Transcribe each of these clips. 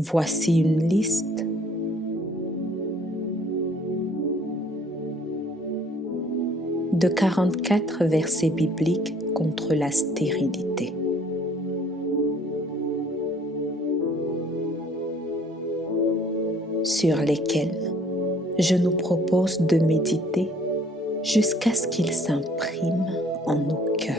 Voici une liste de 44 versets bibliques contre la stérilité. Sur lesquels je nous propose de méditer jusqu'à ce qu'ils s'impriment en nos cœurs.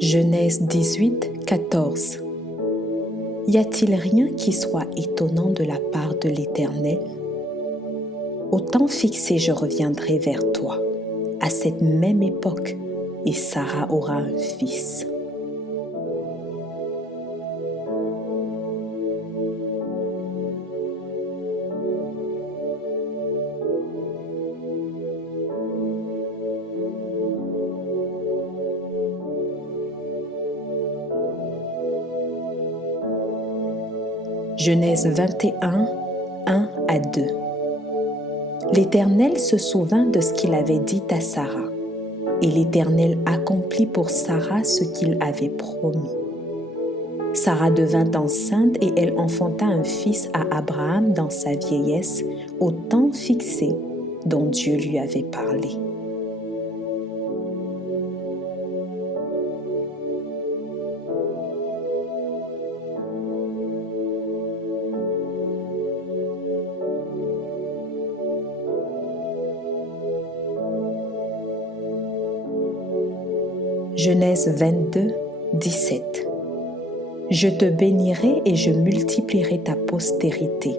Genèse 18, 14. Y a-t-il rien qui soit étonnant de la part de l'Éternel? Au temps fixé, je reviendrai vers toi, à cette même époque, et Sarah aura un fils. Genèse 21, 1 à 2. L'Éternel se souvint de ce qu'il avait dit à Sarah, et l'Éternel accomplit pour Sarah ce qu'il avait promis. Sarah devint enceinte et elle enfanta un fils à Abraham dans sa vieillesse, au temps fixé dont Dieu lui avait parlé. Genèse 22, 17. Je te bénirai et je multiplierai ta postérité,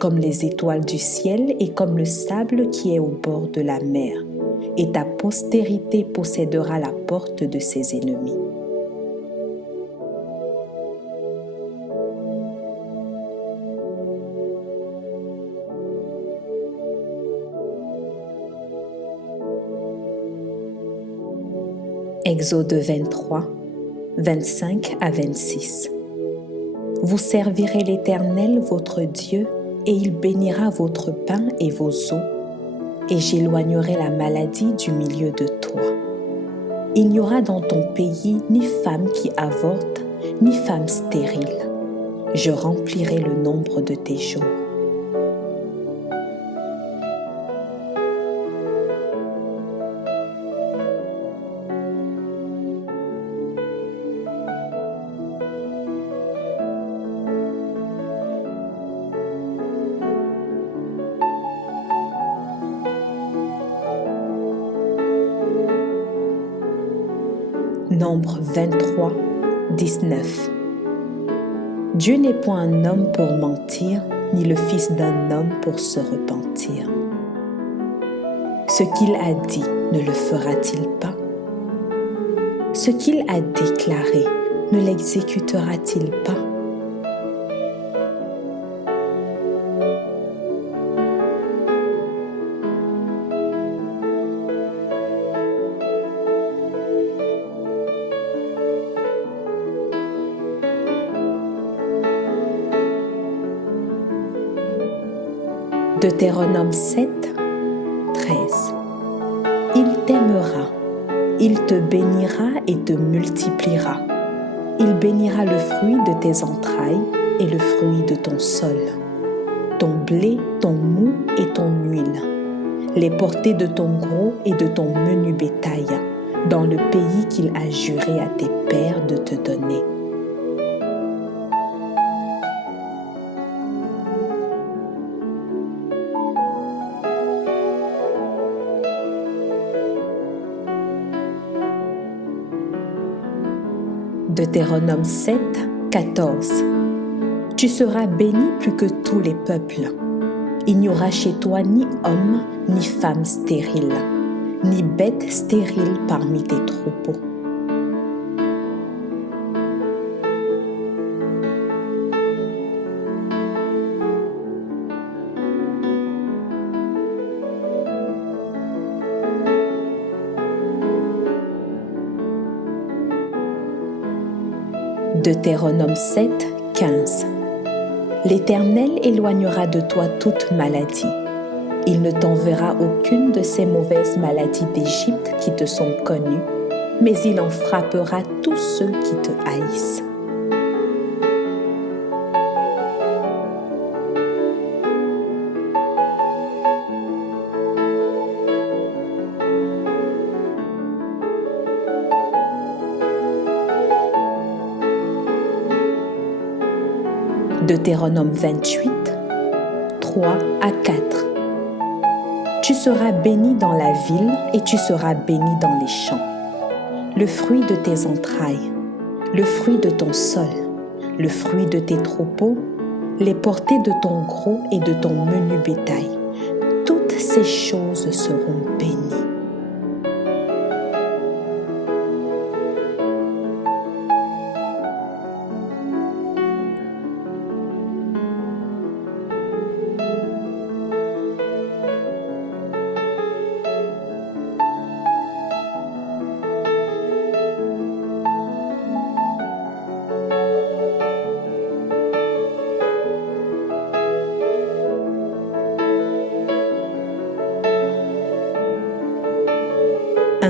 comme les étoiles du ciel et comme le sable qui est au bord de la mer, et ta postérité possédera la porte de ses ennemis. Exode 23, 25 à 26. Vous servirez l'Éternel votre Dieu, et il bénira votre pain et vos eaux, et j'éloignerai la maladie du milieu de toi. Il n'y aura dans ton pays ni femme qui avorte, ni femme stérile. Je remplirai le nombre de tes jours. Nombre 23, 19. Dieu n'est point un homme pour mentir, ni le fils d'un homme pour se repentir. Ce qu'il a dit, ne le fera-t-il pas? Ce qu'il a déclaré, ne l'exécutera-t-il pas? Deutéronome 7, 13. Il t'aimera, il te bénira et te multipliera. Il bénira le fruit de tes entrailles et le fruit de ton sol, ton blé, ton mou et ton huile, les portées de ton gros et de ton menu bétail, dans le pays qu'il a juré à tes pères de te donner. Deutéronome 7, 14. Tu seras béni plus que tous les peuples. Il n'y aura chez toi ni homme, ni femme stérile, ni bête stérile parmi tes troupeaux. Deutéronome 7, 15. L'Éternel éloignera de toi toute maladie. Il ne t'enverra aucune de ces mauvaises maladies d'Égypte qui te sont connues, mais il en frappera tous ceux qui te haïssent. Deutéronome 28, 3 à 4. Tu seras béni dans la ville et tu seras béni dans les champs. Le fruit de tes entrailles, le fruit de ton sol, le fruit de tes troupeaux, les portées de ton gros et de ton menu bétail. Toutes ces choses seront bénies.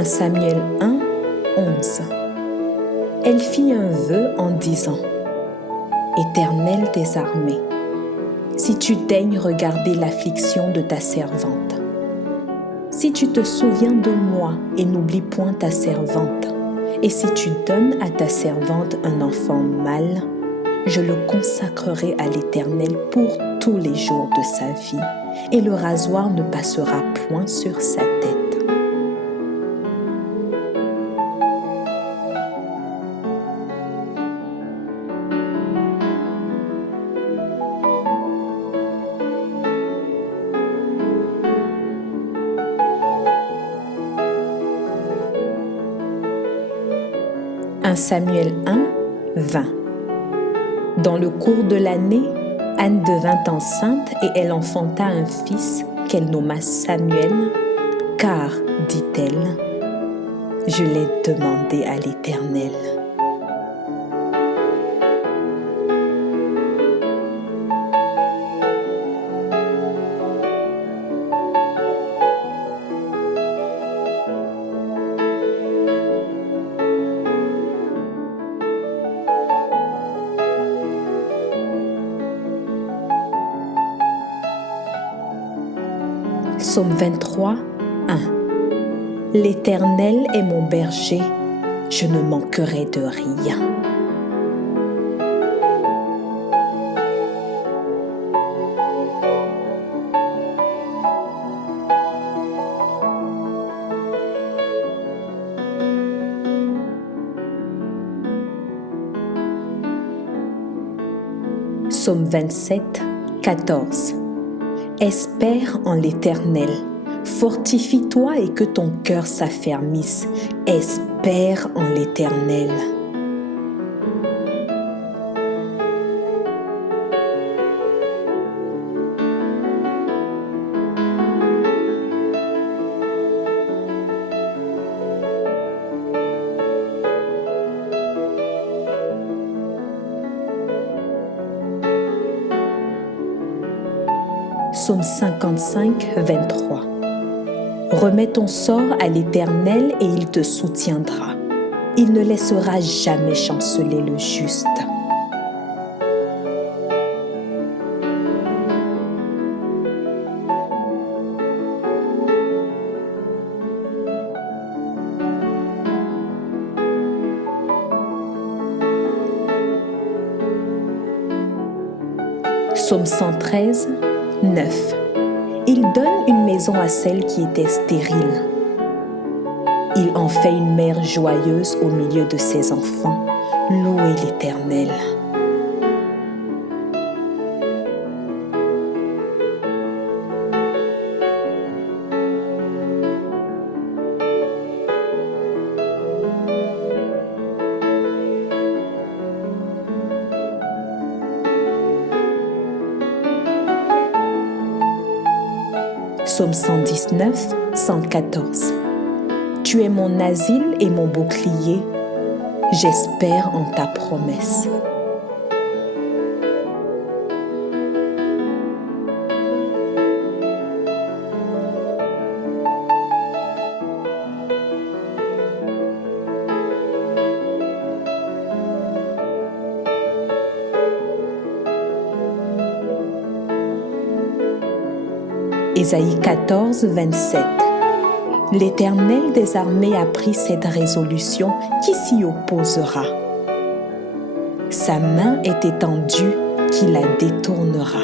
Samuel 1, 11. Elle fit un vœu en disant: Éternel des armées, si tu daignes regarder l'affliction de ta servante, si tu te souviens de moi et n'oublies point ta servante, et si tu donnes à ta servante un enfant mâle, je le consacrerai à l'Éternel pour tous les jours de sa vie, et le rasoir ne passera point sur sa tête. Samuel 1, 20. Dans le cours de l'année, Anne devint enceinte et elle enfanta un fils qu'elle nomma Samuel, car, dit-elle, je l'ai demandé à l'Éternel. Psaume 23, 1. L'Éternel est mon berger, je ne manquerai de rien. Psaume 27, 14. Espère en l'Éternel, fortifie-toi et que ton cœur s'affermisse. Espère en l'Éternel. Psaume 55, 23. Remets ton sort à l'Éternel et il te soutiendra. Il ne laissera jamais chanceler le juste. Psaume 113, 9. Il donne une maison à celle qui était stérile. Il en fait une mère joyeuse au milieu de ses enfants. Louez l'Éternel. Psaume 119, 114. Tu es mon asile et mon bouclier. J'espère en ta promesse. Ésaïe 14, 27. L'Éternel des armées a pris cette résolution, qui s'y opposera? Sa main est étendue, qui la détournera?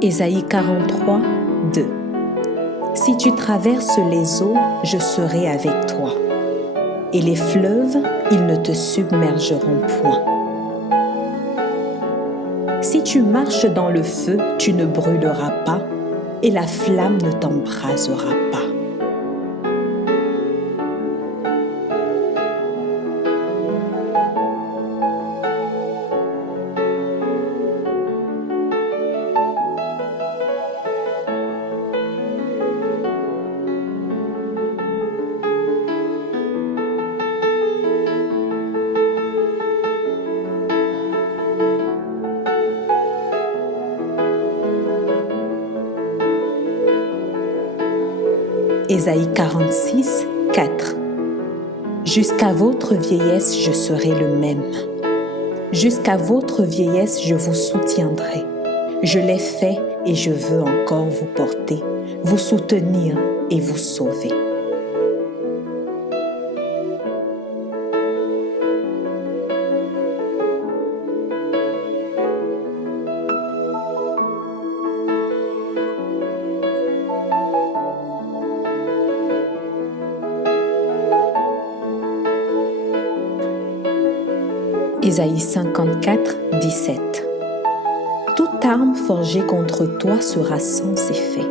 Ésaïe 43, 2. Si tu traverses les eaux, je serai avec toi. Et les fleuves, ils ne te submergeront point. Si tu marches dans le feu, tu ne brûleras pas, et la flamme ne t'embrasera pas. Ésaïe 46, 4. Jusqu'à votre vieillesse, je serai le même. Jusqu'à votre vieillesse, je vous soutiendrai. Je l'ai fait et je veux encore vous porter, vous soutenir et vous sauver. Ésaïe 54, 17. Toute arme forgée contre toi sera sans effet.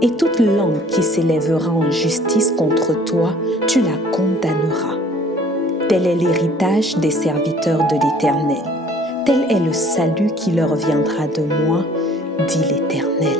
Et toute langue qui s'élèvera en justice contre toi, tu la condamneras. Tel est l'héritage des serviteurs de l'Éternel. Tel est le salut qui leur viendra de moi, dit l'Éternel.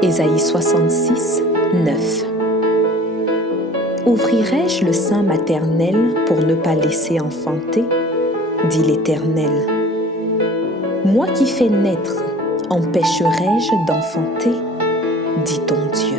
Ésaïe 66, 9. Ouvrirai-je le sein maternel pour ne pas laisser enfanter, dit l'Éternel. Moi qui fais naître, empêcherai-je d'enfanter, dit ton Dieu.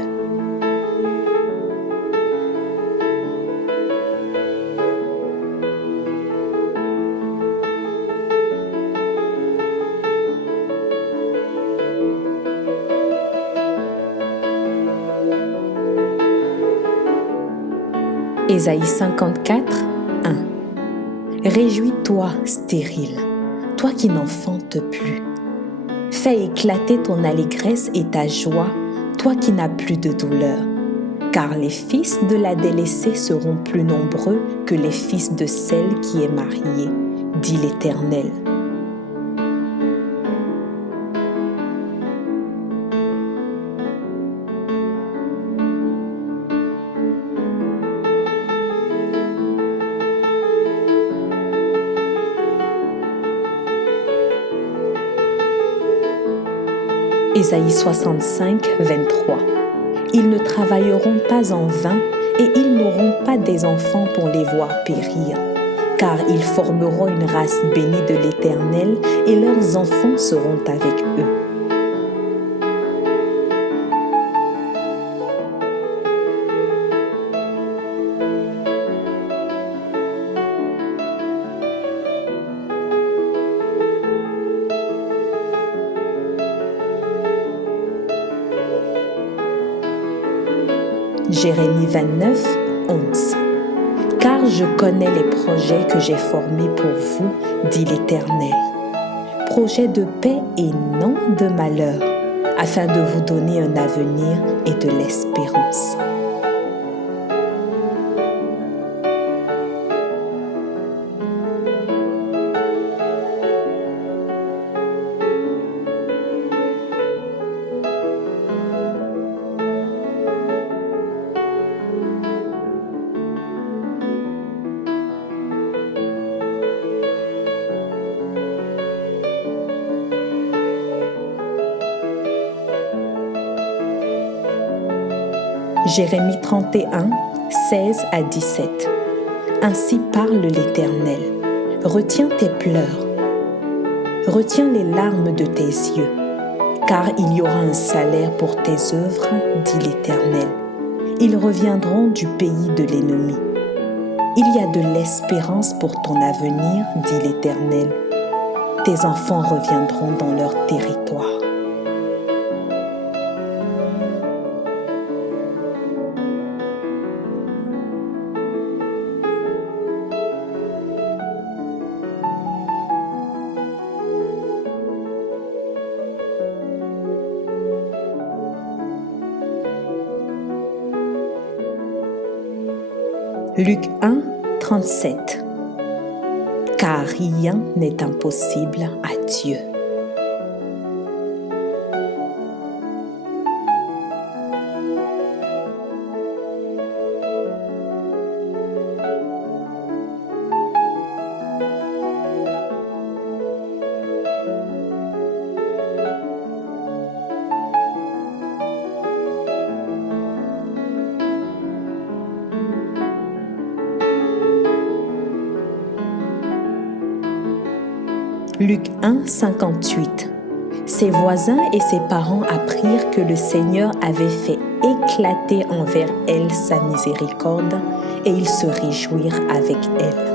Ésaïe 54, 1. Réjouis-toi, stérile, toi qui n'enfantes plus. Fais éclater ton allégresse et ta joie, toi qui n'as plus de douleur. Car les fils de la délaissée seront plus nombreux que les fils de celle qui est mariée, dit l'Éternel. Ésaïe 65, 23. Ils ne travailleront pas en vain et ils n'auront pas des enfants pour les voir périr, car ils formeront une race bénie de l'Éternel et leurs enfants seront avec eux. Jérémie 29, 11. Car je connais les projets que j'ai formés pour vous, dit l'Éternel. Projets de paix et non de malheur, afin de vous donner un avenir et de l'espérance. Jérémie 31, 16 à 17. Ainsi parle l'Éternel. Retiens tes pleurs. Retiens les larmes de tes yeux, car il y aura un salaire pour tes œuvres, dit l'Éternel. Ils reviendront du pays de l'ennemi. Il y a de l'espérance pour ton avenir, dit l'Éternel. Tes enfants reviendront dans leur territoire. Luc 1, 37. Car rien n'est impossible à Dieu. Luc 1, 58. Ses voisins et ses parents apprirent que le Seigneur avait fait éclater envers elle sa miséricorde et ils se réjouirent avec elle.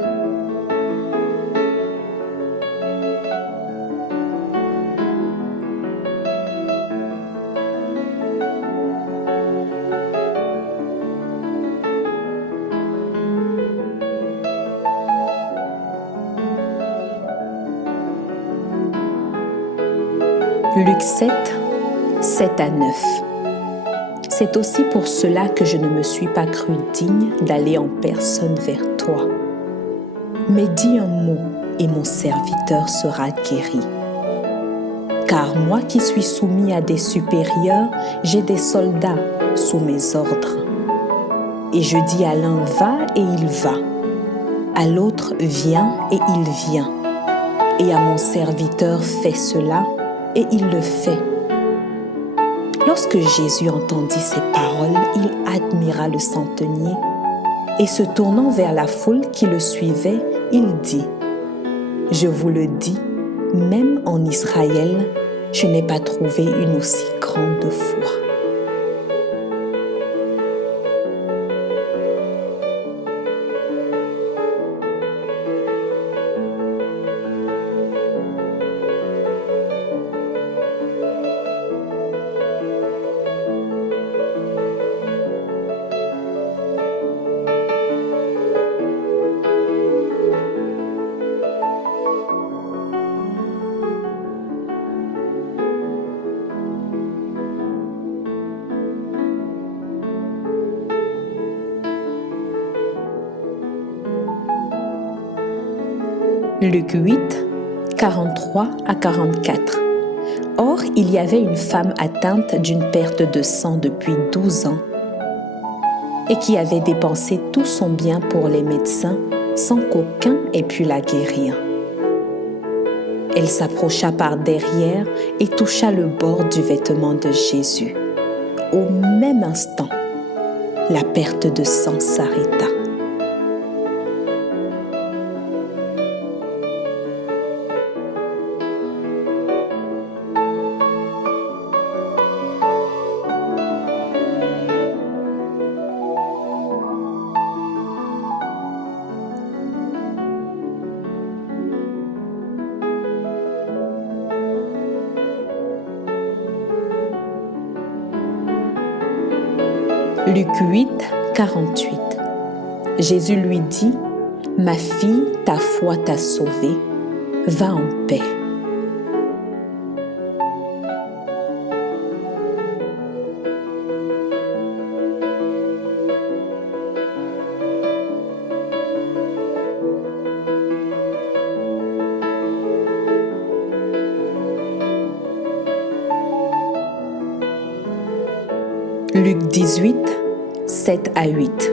Luc 7, 7 à 9. C'est aussi pour cela que je ne me suis pas cru digne d'aller en personne vers toi. Mais dis un mot et mon serviteur sera guéri. Car moi qui suis soumis à des supérieurs, j'ai des soldats sous mes ordres. Et je dis à l'un va et il va, à l'autre viens et il vient, et à mon serviteur fais cela et il le fait. Lorsque Jésus entendit ces paroles, il admira le centenier et se tournant vers la foule qui le suivait, il dit : Je vous le dis, même en Israël, je n'ai pas trouvé une aussi grande foi. Luc 8, 43 à 44. Or, il y avait une femme atteinte d'une perte de sang depuis 12 ans et qui avait dépensé tout son bien pour les médecins sans qu'aucun ait pu la guérir. Elle s'approcha par derrière et toucha le bord du vêtement de Jésus. Au même instant, la perte de sang s'arrêta. Luc 8, 48. Jésus lui dit, « Ma fille, ta foi t'a sauvée, va en paix. » Luc 18, 7 à 8.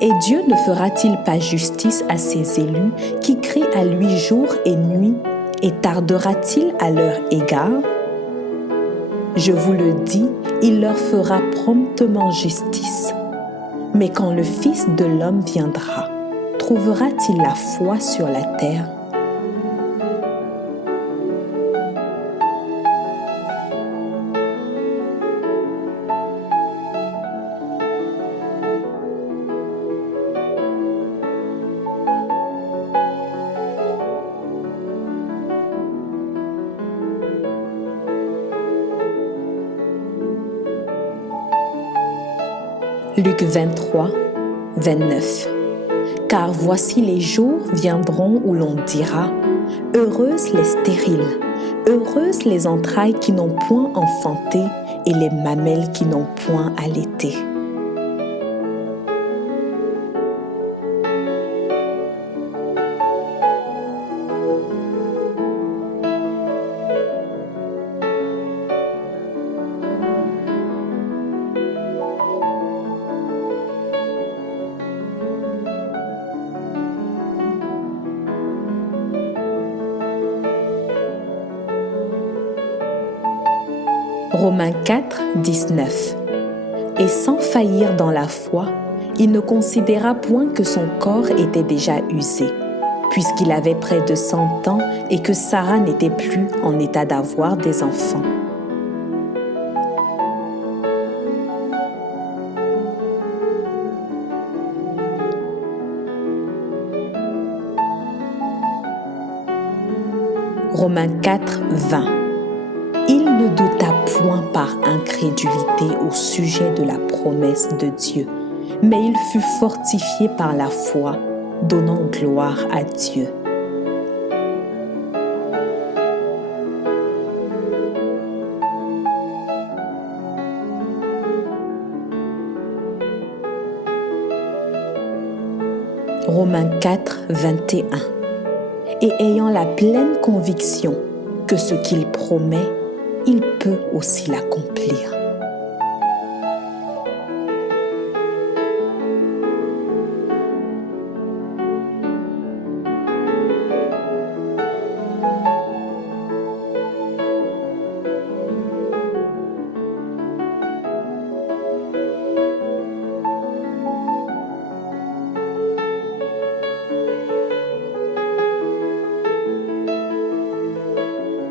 Et Dieu ne fera-t-il pas justice à ses élus qui crient à lui jour et nuit, et tardera-t-il à leur égard? Je vous le dis, il leur fera promptement justice. Mais quand le Fils de l'homme viendra, trouvera-t-il la foi sur la terre? Luc 23, 29. Car voici les jours viendront où l'on dira, « Heureuses les stériles, heureuses les entrailles qui n'ont point enfanté et les mamelles qui n'ont point allaité. » Romains 4, 19. Et sans faillir dans la foi, il ne considéra point que son corps était déjà usé, puisqu'il avait près de 100 ans et que Sarah n'était plus en état d'avoir des enfants. Romains 4, 20. Il ne douta point par incrédulité au sujet de la promesse de Dieu, mais il fut fortifié par la foi, donnant gloire à Dieu. Romains 4, 21. Et ayant la pleine conviction que ce qu'il promet, il peut aussi l'accomplir.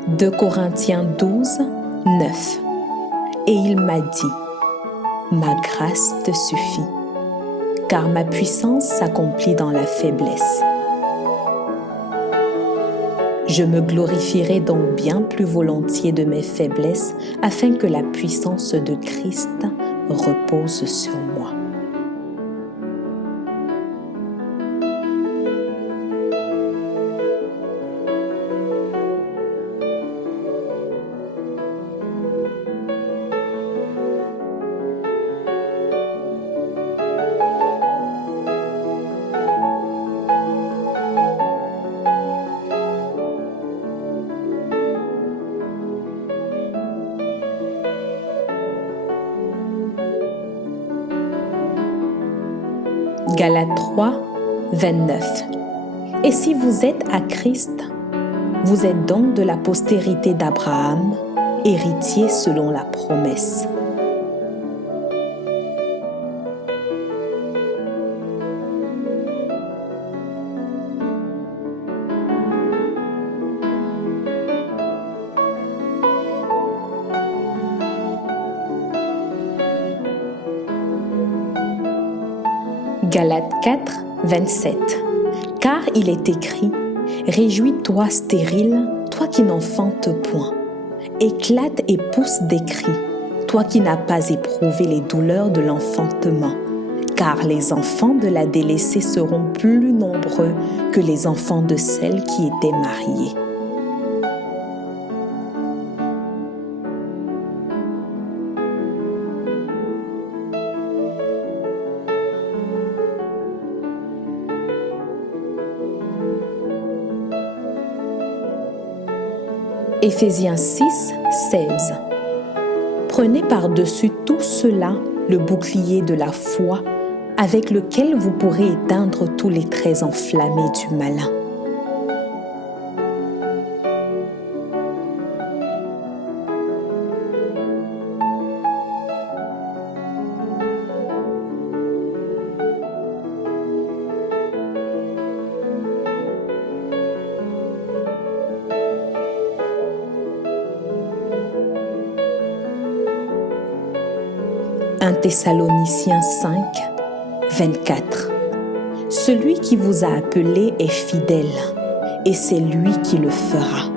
« 2 Corinthiens 12, 9. Et il m'a dit, « Ma grâce te suffit, car ma puissance s'accomplit dans la faiblesse. » Je me glorifierai donc bien plus volontiers de mes faiblesses, afin que la puissance de Christ repose sur moi. Galates 3, 29. Et si vous êtes à Christ, vous êtes donc de la postérité d'Abraham, héritier selon la promesse. Galates 4, 27. Car il est écrit, « Réjouis-toi stérile, toi qui n'enfantes point. Éclate et pousse des cris, toi qui n'as pas éprouvé les douleurs de l'enfantement, car les enfants de la délaissée seront plus nombreux que les enfants de celle qui était mariée. Éphésiens 6, 16. Prenez par-dessus tout cela le bouclier de la foi avec lequel vous pourrez éteindre tous les traits enflammés du malin. Un Thessaloniciens 5, 24. Celui qui vous a appelé est fidèle, et c'est lui qui le fera.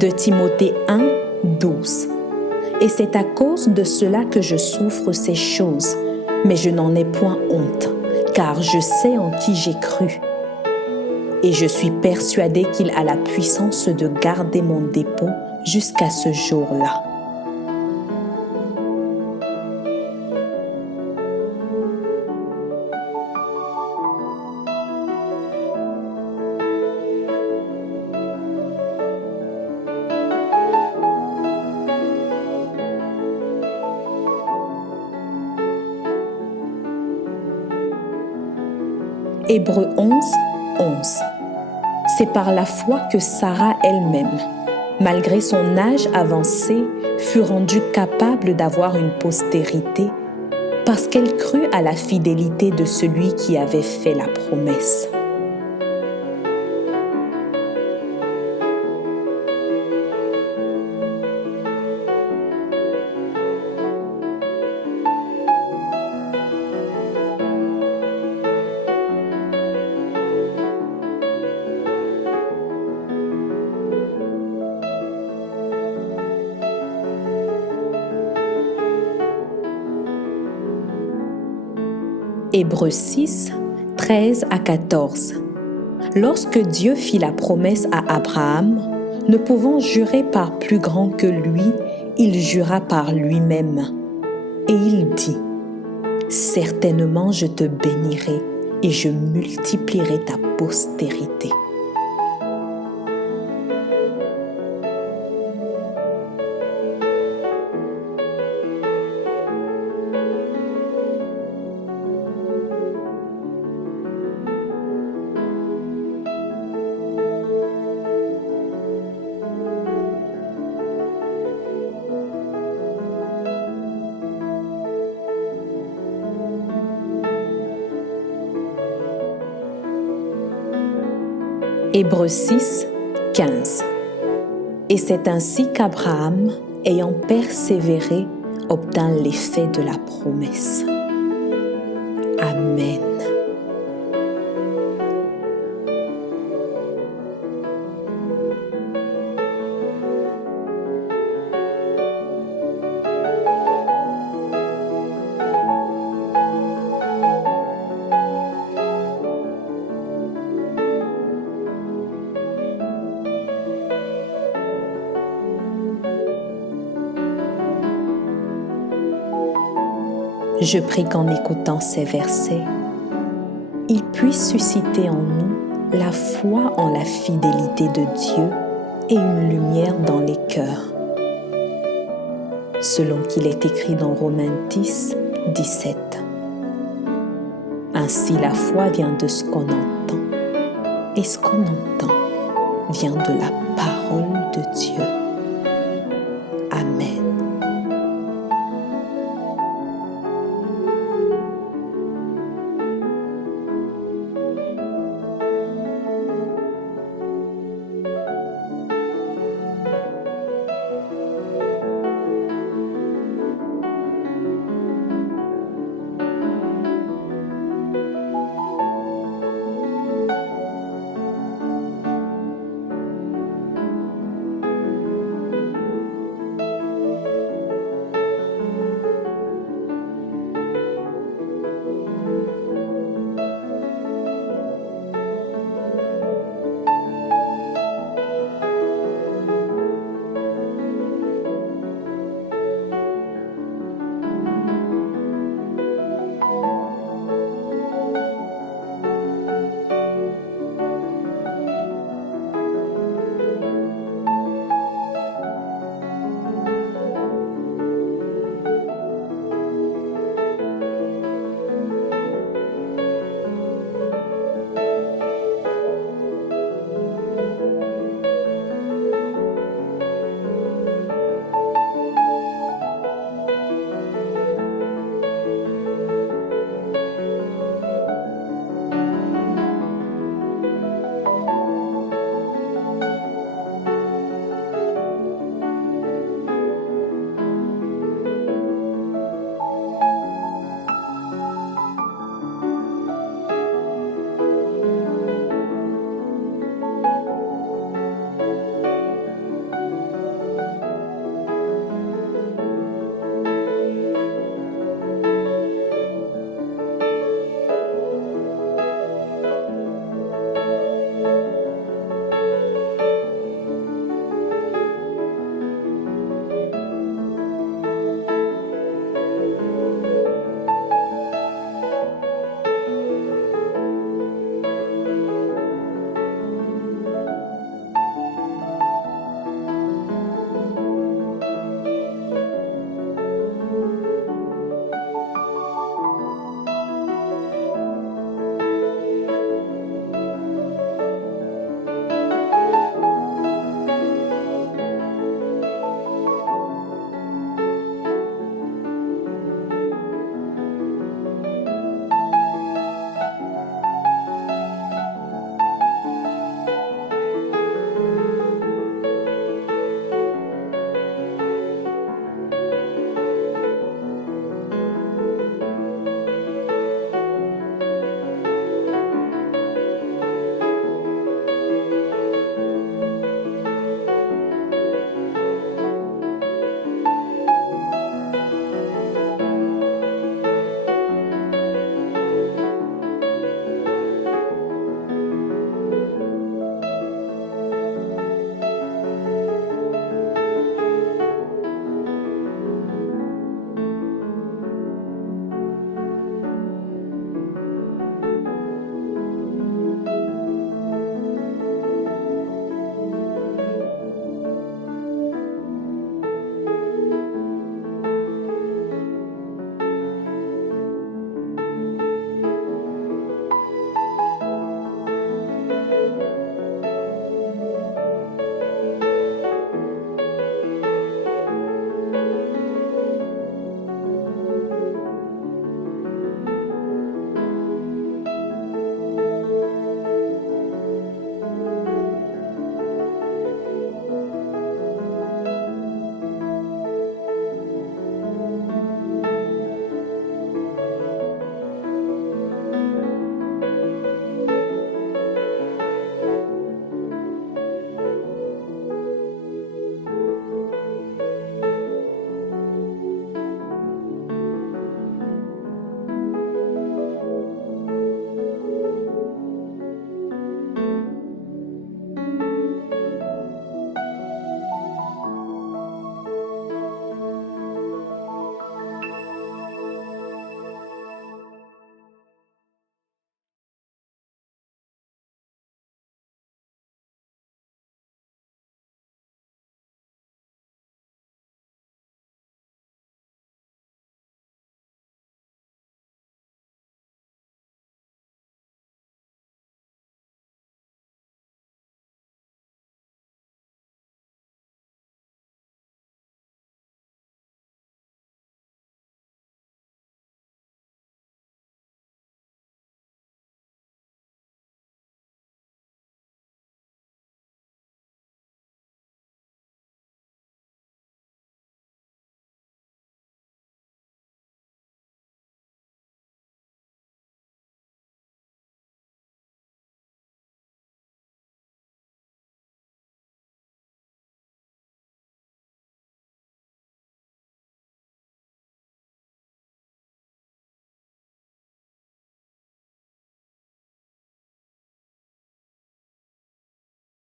De Timothée 1, 12. Et c'est à cause de cela que je souffre ces choses, mais je n'en ai point honte, car je sais en qui j'ai cru. Et je suis persuadé qu'il a la puissance de garder mon dépôt jusqu'à ce jour-là. Hébreux 11, 11. C'est par la foi que Sarah elle-même, malgré son âge avancé, fut rendue capable d'avoir une postérité parce qu'elle crut à la fidélité de celui qui avait fait la promesse. Hébreux 6, 13 à 14. Lorsque Dieu fit la promesse à Abraham, ne pouvant jurer par plus grand que lui, il jura par lui-même. Et il dit, « Certainement je te bénirai et je multiplierai ta postérité. » Hébreux 6, 15. Et c'est ainsi qu'Abraham, ayant persévéré, obtint l'effet de la promesse. Amen. Je prie qu'en écoutant ces versets, il puisse susciter en nous la foi en la fidélité de Dieu et une lumière dans les cœurs. Selon qu'il est écrit dans Romains 10, 17. Ainsi la foi vient de ce qu'on entend, et ce qu'on entend vient de la parole de Dieu.